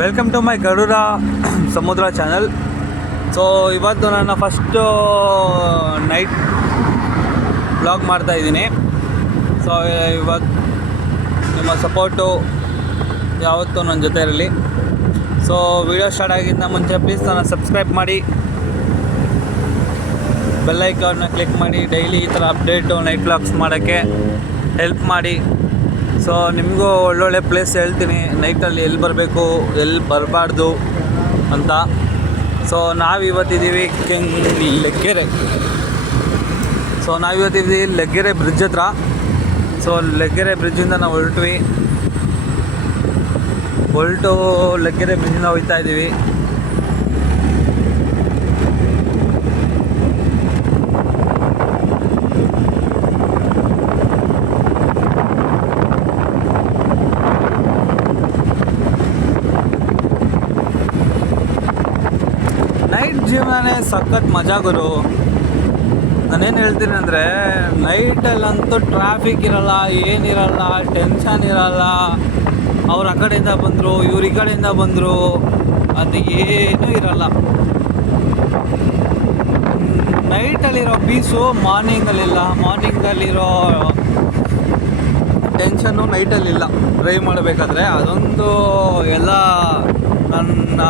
Welcome to my Garuda ಸಮುದ್ರ channel. So ಇವತ್ತು ನನ್ನ ಫಸ್ಟು ನೈಟ್ ಬ್ಲಾಗ್ ಮಾಡ್ತಾಯಿದ್ದೀನಿ. ಸೊ ಇವತ್ತು ನಿಮ್ಮ ಸಪೋರ್ಟು ಯಾವತ್ತೂ ನನ್ನ ಜೊತೆ ಇರಲಿ. ಸೊ ವಿಡಿಯೋ ಸ್ಟಾರ್ಟ್ ಆಗಿದ್ದ ಮುಂಚೆ ಪ್ಲೀಸ್ ನನ್ನ ಸಬ್ಸ್ಕ್ರೈಬ್ ಮಾಡಿ, ಬೆಲ್ ಐಕಾನ್ನ ಕ್ಲಿಕ್ ಮಾಡಿ. ಡೈಲಿ ಈ ಥರ ಅಪ್ಡೇಟು ನೈಟ್ ಬ್ಲಾಗ್ಸ್ ಮಾಡೋಕ್ಕೆ ಹೆಲ್ಪ್ ಮಾಡಿ. ಸೊ ನಿಮಗೂ ಒಳ್ಳೊಳ್ಳೆ ಪ್ಲೇಸ್ ಹೇಳ್ತೀನಿ, ನೈಟಲ್ಲಿ ಎಲ್ಲಿ ಬರಬೇಕು ಎಲ್ಲಿ ಬರಬಾರ್ದು ಅಂತ. ಸೊ ನಾವಿವತ್ತಿದ್ದೀವಿ ಲೆಗ್ಗೆರೆ. ಸೊ ನಾವಿವತ್ತಿದ್ದೀವಿ ಲೆಗ್ಗೆರೆ ಬ್ರಿಡ್ಜ್ ಹತ್ರ. ಸೊ ಲೆಗ್ಗೆರೆ ಬ್ರಿಡ್ಜಿಂದ ನಾವು ಹೊರಟು ಲೆಗ್ಗೆರೆ ಬ್ರಿಡ್ಜಿಂದ ಹೋಗ್ತಾ ಇದ್ದೀವಿ. ನೈಟ್ ಜೀವನನೇ ಸಖತ್ ಮಜಾ ಗುರು. ನಾನೇನು ಹೇಳ್ತೀನಿ ಅಂದರೆ, ನೈಟಲ್ಲಂತೂ ಟ್ರಾಫಿಕ್ ಇರಲ್ಲ, ಏನಿರಲ್ಲ, ಟೆನ್ಷನ್ ಇರಲ್ಲ. ಅವ್ರು ಆ ಕಡೆಯಿಂದ ಬಂದರು, ಇವ್ರು ಈ ಕಡೆಯಿಂದ ಬಂದರು, ಅದು ಏನೂ ಇರಲ್ಲ. ನೈಟಲ್ಲಿರೋ ಪೀಸು ಮಾರ್ನಿಂಗಲ್ಲಿರೋ ಟೆನ್ಷನ್ನು ನೈಟಲ್ಲಿಲ್ಲ. ಡ್ರೈವ್ ಮಾಡಬೇಕಾದ್ರೆ ಅದೊಂದು ಎಲ್ಲ ನನ್ನ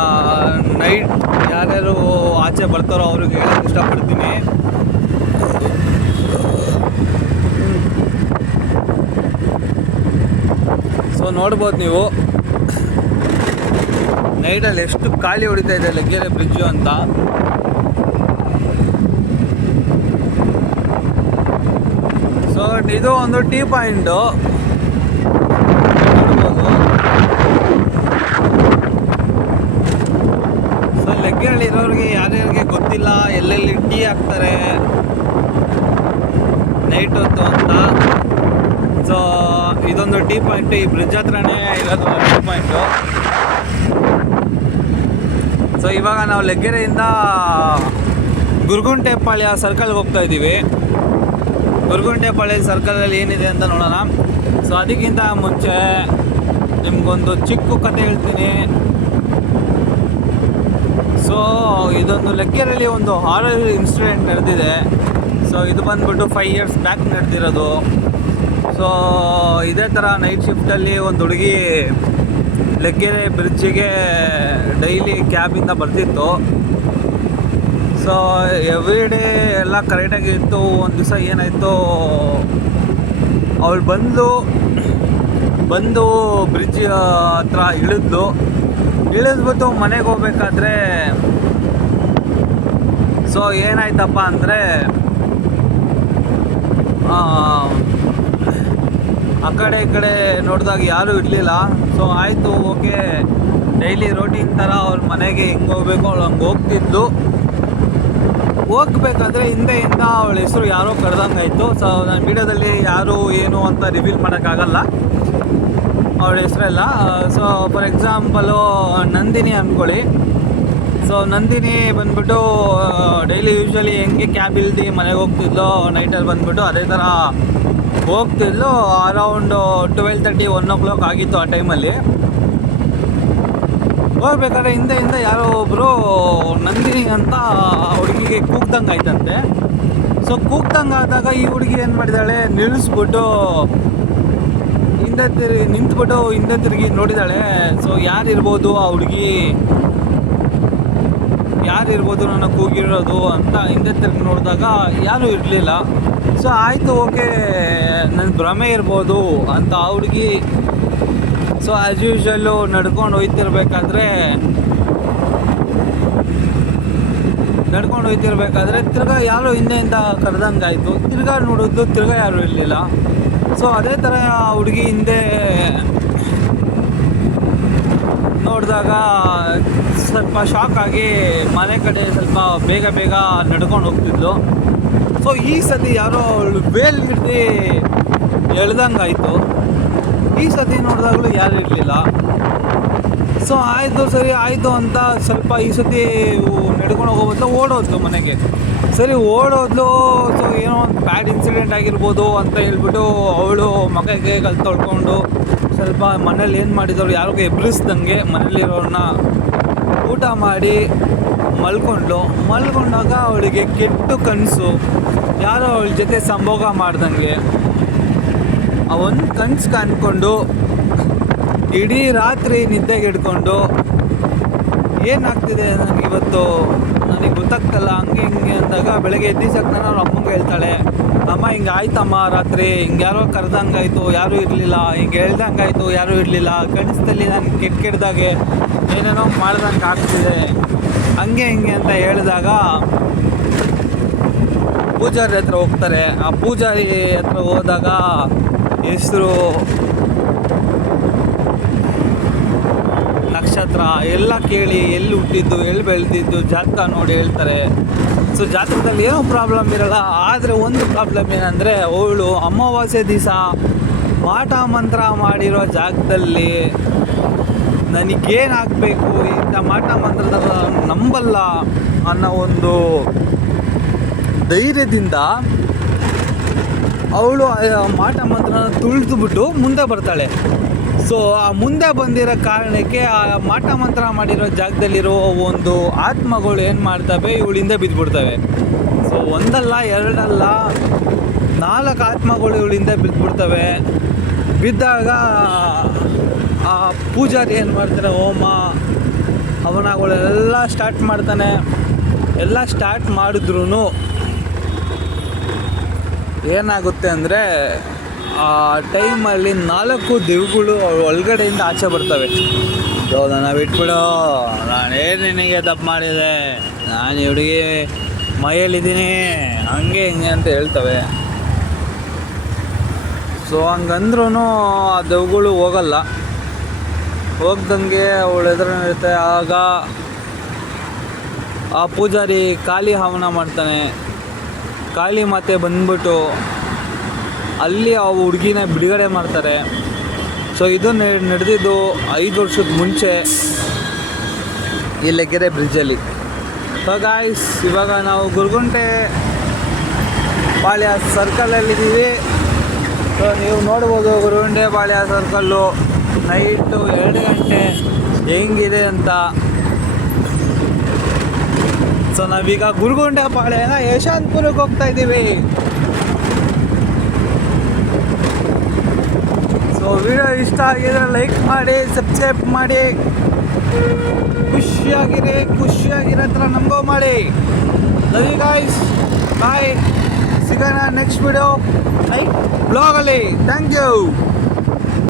ನೈಟ್ ಯಾರ್ಯಾರು ಆಚೆ ಬರ್ತಾರೋ ಅವ್ರಿಗೆ ಹೇಳೋಕ್ಕೆ ಇಷ್ಟಪಡ್ತೀನಿ. ಸೊ ನೋಡ್ಬೋದು ನೀವು ನೈಟಲ್ಲಿ ಎಷ್ಟು ಖಾಲಿ ಹೊಡಿತಾ ಇದೆ ಲೆಗ್ಗೆರೆ ಬ್ರಿಡ್ಜು ಅಂತ. ಸೊ ಇದು ಒಂದು ಟೀ ಪಾಯಿಂಟು ನೋಡ್ಬೋದು. ಸೊ ಲೆಗ್ಗೆರೆಯಲ್ಲಿ ಇರೋರಿಗೆ ಯಾರ್ಯಾರಿಗೆ ಗೊತ್ತಿಲ್ಲ ಎಲ್ಲೆಲ್ಲಿ ಟೀ ಹಾಕ್ತಾರೆ ನೈಟ್ ಹೊತ್ತು ಅಂತ. ಸೊ ಇದೊಂದು ಟೀ ಪಾಯಿಂಟು, ಈ ಬ್ರಿಡ್ಜ್ ಹತ್ರನೇ ಇರೋದು ಟೀ ಪಾಯಿಂಟು. ಸೊ ಇವಾಗ ನಾವು ಲೆಗ್ಗೆರೆಯಿಂದ ಗುರುಗುಂಟೆಪಾಳ್ಯ ಸರ್ಕಲ್ಗೆ ಹೋಗ್ತಾ ಇದ್ದೀವಿ. ಗುರುಗುಂಟೆಪಾಳ್ಯ ಸರ್ಕಲಲ್ಲಿ ಏನಿದೆ ಅಂತ ನೋಡೋಣ. ಸೊ ಅದಕ್ಕಿಂತ ಮುಂಚೆ ನಿಮಗೊಂದು ಚಿಕ್ಕ ಕತೆ ಹೇಳ್ತೀನಿ. ಸೊ ಇದೊಂದು ಲೆಗ್ಗೆರೆಯಲ್ಲಿ ಒಂದು ಹಾರರ್ ಇನ್ಸಿಡೆಂಟ್ ನಡೆದಿದೆ. ಸೊ ಇದು ಬಂದ್ಬಿಟ್ಟು 5 years ಬ್ಯಾಕ್ ನಡೆದಿರೋದು. ಸೊ ಇದೇ ಥರ ನೈಟ್ ಶಿಫ್ಟಲ್ಲಿ ಒಂದು ಹುಡುಗಿ ಲೆಗ್ಗೆರೆ ಬ್ರಿಡ್ಜಿಗೆ ಡೈಲಿ ಕ್ಯಾಬಿಂದ ಬರ್ತಿತ್ತು. ಸೊ ಎವ್ರಿ ಡೇ ಎಲ್ಲ ಕರೆಕ್ಟಾಗಿ ಇತ್ತು. ಒಂದು ದಿವಸ ಏನಾಯಿತು, ಅವಳು ಬಂದು ಬ್ರಿಡ್ಜ್ ಹತ್ರ ಇಳಿದ್ಬಿಟ್ಟು ಮನೆಗೆ ಹೋಗ್ಬೇಕಾದ್ರೆ ಸೊ ಏನಾಯ್ತಪ್ಪ ಅಂದರೆ, ಆ ಕಡೆ ಈ ಕಡೆ ನೋಡಿದಾಗ ಯಾರೂ ಇರಲಿಲ್ಲ. ಸೊ ಆಯಿತು, ಓಕೆ, ಡೈಲಿ ರೋಟೀನ್ ಥರ ಅವ್ರ ಮನೆಗೆ ಹೆಂಗೆ ಹೋಗ್ಬೇಕು ಅವಳು ಹಂಗೆ ಹೋಗ್ತಿದ್ಲು. ಹೋಗ್ಬೇಕಾದ್ರೆ ಹಿಂದೆಯಿಂದ ಅವಳ ಹೆಸರು ಯಾರೋ ಕರೆದಂಗೆ ಆಯಿತು. ಸೊ ನಾನು ವೀಡಿಯೋದಲ್ಲಿ ಯಾರು ಏನು ಅಂತ ರಿವೀಲ್ ಮಾಡೋಕ್ಕಾಗಲ್ಲ ಅವಳ ಹೆಸರೆಲ್ಲ. ಸೊ ಫಾರ್ ಎಕ್ಸಾಂಪಲು ನಂದಿನಿ ಅಂದ್ಕೊಳ್ಳಿ. ಸೊ ನಂದಿನಿ ಬಂದ್ಬಿಟ್ಟು ಡೈಲಿ ಯೂಶ್ವಲಿ ಹೆಂಗೆ ಕ್ಯಾಬ್ ಇಲ್ದು ಮನೆಗೆ ಹೋಗ್ತಿದ್ಲು, ನೈಟಲ್ಲಿ ಬಂದ್ಬಿಟ್ಟು ಅದೇ ಥರ ಹೋಗ್ತಿದ್ಲು. ಅರೌಂಡು 12:30 1 o'clock ಆಗಿತ್ತು ಆ ಟೈಮಲ್ಲಿ. ಹೋಗ್ಬೇಕಾದ್ರೆ ಹಿಂದೆಯಿಂದ ಯಾರೋ ಒಬ್ಬರು ನಂದಿನಿ ಅಂತ ಹುಡುಗಿಗೆ ಕೂಗ್ದಂಗೆ ಆಯ್ತಂತೆ. ಸೊ ಕೂಗ್ದಂಗೆ ಆದಾಗ ಈ ಹುಡುಗಿ ಏನು ಮಾಡಿದಾಳೆ, ನಿಲ್ಲಿಸ್ಬಿಟ್ಟು ಹಿಂದೆ ತಿರುಗಿ ನೋಡಿದಾಳೆ. ಸೊ ಯಾರಿರ್ಬೋದು ಆ ಹುಡುಗಿ, ಯಾರಿರ್ಬೋದು ನನ್ನ ಕೂಗಿರೋದು ಅಂತ ಹಿಂದೆ ತಿರುಗಿ ನೋಡಿದಾಗ ಯಾರೂ ಇರಲಿಲ್ಲ. ಸೊ ಆಯಿತು, ಓಕೆ, ನನ್ನ ಭ್ರಮೆ ಇರ್ಬೋದು ಅಂತ ಆ ಹುಡುಗಿ ಸೊ ಆ್ಯಸ್ ಯೂಶ್ವಲ್ಲು ನಡ್ಕೊಂಡು ಹೋಗ್ತಿರ್ಬೇಕಾದ್ರೆ ತಿರ್ಗಾ ಯಾರೋ ಹಿಂದೆಯಿಂದ ಕರೆದಂಗೆ ಆಯಿತು. ತಿರ್ಗಾ ನೋಡಿದ್ದು, ತಿರ್ಗಾ ಯಾರೂ ಇರಲಿಲ್ಲ. ಸೊ ಅದೇ ಥರ ಹುಡುಗಿ ಹಿಂದೆ ನೋಡಿದಾಗ ಸ್ವಲ್ಪ ಶಾಕ್ ಆಗಿ ಮನೆ ಕಡೆ ಸ್ವಲ್ಪ ಬೇಗ ನಡ್ಕೊಂಡು ಹೋಗ್ತಿದ್ಲು. ಸೊ ಈ ಸತಿ ಯಾರೋ ಅವಳು ಬೇಲ್ ಹಿಡ್ದು ಎಳ್ದಂಗೆ ಆಯಿತು. ಈ ಸತಿ ನೋಡಿದಾಗಲೂ ಯಾರು ಇರಲಿಲ್ಲ. ಸೊ ಆಯಿತು, ಸರಿ ಆಯಿತು ಅಂತ ಸ್ವಲ್ಪ ಈ ಸತಿ ನಡ್ಕೊಂಡು ಹೋಗೋಬದ್ಲು ಓಡೋದ್ಲು ಮನೆಗೆ. ಸರಿ ಓಡೋದ್ಲು. ಸೊ ಏನೋ ಒಂದು ಬ್ಯಾಡ್ ಇನ್ಸಿಡೆಂಟ್ ಆಗಿರ್ಬೋದು ಅಂತ ಹೇಳ್ಬಿಟ್ಟು ಅವಳು ಮಗಗೆ ಕಲ್ ತೊಳ್ಕೊಂಡು ಸ್ವಲ್ಪ ಮನೇಲಿ ಏನು ಮಾಡಿದವರು ಯಾರಿಗೂ ಎಬ್ರಿಸ್ದಂಗೆ ಮನೇಲಿರೋರನ್ನ ಊಟ ಮಾಡಿ ಮಲ್ಕೊಂಡಾಗ ಅವಳಿಗೆ ಕೆಟ್ಟ ಕನಸು, ಯಾರೋ ಅವಳ ಜೊತೆ ಸಂಭೋಗ ಮಾಡ್ದಂಗೆ. ಆ ಒಂದು ಕನಸು ಕಾಣ್ಕೊಂಡು ಇಡೀ ರಾತ್ರಿ ನಿದ್ದೆಗೆಡ್ಕೊಂಡು ಏನಾಗ್ತಿದೆ ನನಗಿವತ್ತು ನನಗೆ ಗೊತ್ತಾಗ್ತಲ್ಲ ಹಂಗೆ ಹಿಂಗೆ ಅಂದಾಗ ಬೆಳಗ್ಗೆ ಎದ್ದಿಸಕ್ಕೆ ನಾನು ಅವ್ರ ಅಮ್ಮಂಗೆ ಹೇಳ್ತಾಳೆ, ಅಮ್ಮ ಹಿಂಗೆ ಆಯ್ತಮ್ಮ ರಾತ್ರಿ ಹಿಂಗೆ ಯಾರೋ ಕರೆದಂಗಾಯ್ತು ಯಾರೂ ಇರಲಿಲ್ಲ, ಹಿಂಗೆ ಹೇಳ್ದಂಗಾಯ್ತು ಯಾರೂ ಇರಲಿಲ್ಲ, ಕನಸಲ್ಲಿ ನಾನು ಕೆಟ್ಟದಾಗೆ ಏನೇನೋ ಮಾಡ್ದಂಗೆ ಆಗ್ತಿದೆ ಹಂಗೆ ಹಿಂಗೆ ಅಂತ ಹೇಳಿದಾಗ ಪೂಜಾರಿ ಹತ್ರ ಹೋಗ್ತಾರೆ. ಆ ಪೂಜಾರಿ ಹತ್ರ ಹೋದಾಗ ಹೆಸರು, ನಕ್ಷತ್ರ ಎಲ್ಲ ಕೇಳಿ ಎಲ್ಲಿ ಹುಟ್ಟಿದ್ದು ಎಲ್ಲಿ ಬೆಳೆದಿದ್ದು ಜಾತಕ ನೋಡಿ ಹೇಳ್ತಾರೆ. ಸೊ ಜಾತಕದಲ್ಲಿ ಏನೂ ಪ್ರಾಬ್ಲಮ್ ಇರಲ್ಲ. ಆದರೆ ಒಂದು ಪ್ರಾಬ್ಲಮ್ ಏನಂದರೆ ಅವಳು ಅಮಾವಾಸ್ಯೆ ದಿವಸ ಮಾಟ ಮಂತ್ರ ಮಾಡಿರೋ ಜಾಗದಲ್ಲಿ ನನಗೇನಾಗಬೇಕು, ಇಂಥ ಮಾಟ ಮಂತ್ರದ ನಂಬಲ್ಲ ಅನ್ನೋ ಒಂದು ಧೈರ್ಯದಿಂದ ಅವಳು ಮಾಟ ಮಂತ್ರನ ತುಳಿದುಬಿಟ್ಟು ಮುಂದೆ ಬರ್ತಾಳೆ. ಸೊ ಆ ಮುಂದೆ ಬಂದಿರೋ ಕಾರಣಕ್ಕೆ ಆ ಮಾಟ ಮಂತ್ರ ಮಾಡಿರೋ ಜಾಗದಲ್ಲಿರೋ ಒಂದು ಆತ್ಮಗಳು ಏನು ಮಾಡ್ತವೆ, ಇವಳಿಂದ ಬಿದ್ದುಬಿಡ್ತವೆ. ಸೊ ಒಂದಲ್ಲ ಎರಡಲ್ಲ 4 ಆತ್ಮಗಳು ಇವಳಿಂದ ಬಿದ್ದುಬಿಡ್ತವೆ. ಬಿದ್ದಾಗ ಆ ಪೂಜಾರಿ ಏನು ಮಾಡ್ತಾರೆ, ಹೋಮ ಹವನಗಳೆಲ್ಲ ಸ್ಟಾರ್ಟ್ ಮಾಡ್ತಾನೆ. ಎಲ್ಲ ಸ್ಟಾರ್ಟ್ ಮಾಡಿದ್ರೂ ಏನಾಗುತ್ತೆ ಅಂದರೆ ಆ ಟೈಮಲ್ಲಿ 4 ದೆವ್ವಗಳು ಒಳಗಡೆಯಿಂದ ಆಚೆ ಬರ್ತವೆ. ನನ್ನ ಬಿಟ್ಬಿಡು, ನಾನೇನು ನಿನಗೆ ತಪ್ಪು ಮಾಡಿದೆ, ನಾನು ಹುಡುಗಿ ಮೈಯಲ್ಲಿದ್ದೀನಿ ಹಂಗೆ ಹಿಂಗೆ ಅಂತ ಹೇಳ್ತವೆ. ಸೊ ಹಂಗಂದ್ರೂ ಆ ದೆವ್ವಗಳು ಹೋಗ್ದಂಗೆ ಅವಳು ಎದುರಿರುತ್ತೆ. ಆಗ ಆ ಪೂಜಾರಿ ಕಾಳಿ ಹವನ ಮಾಡ್ತಾನೆ. ಕಾಳಿ ಮಾತೆ ಬಂದ್ಬಿಟ್ಟು ಅಲ್ಲಿ ಆ ಹುಡುಗಿನ ಬಿಡುಗಡೆ ಮಾಡ್ತಾರೆ. ಸೊ ಇದು ನಡೆದಿದ್ದು 5 ವರ್ಷದ ಮುಂಚೆ ಈ ಲೆಗ್ಗೆರೆ ಬ್ರಿಡ್ಜಲ್ಲಿ. ಸೊ ಗಾಯ್ಸ್, ಇವಾಗ ನಾವು ಗುರುಗುಂಟೆ ಪಾಳ್ಯ ಸರ್ಕಲಲ್ಲಿದ್ದೀವಿ. ಸೊ ನೀವು ನೋಡ್ಬೋದು ಗುರುಗುಂಟೆ ಪಾಳ್ಯ ಸರ್ಕಲ್ಲು ನೈಟು 2 ಗಂಟೆ ಹೆಂಗಿದೆ ಅಂತ. ಸೊ ನಾವೀಗ ಗುರುಗುಂಟೆ ಪಾಳ್ಯನ ಯಶವಂತಪುರಕ್ಕೆ ಹೋಗ್ತಾ ಇದ್ದೀವಿ. ಸೊ ವಿಡಿಯೋ ಇಷ್ಟ ಆಗಿದ್ರೆ ಲೈಕ್ ಮಾಡಿ, ಸಬ್ಸ್ಕ್ರೈಬ್ ಮಾಡಿ, ಖುಷಿಯಾಗಿರೋ ಥರ ನಮಗೂ ಮಾಡಿ. Love you guys, bye. ಸಿಗೋಣ ನೆಕ್ಸ್ಟ್ ವಿಡಿಯೋ ನೈಟ್ ಬ್ಲಾಗಲ್ಲಿ. Thank you.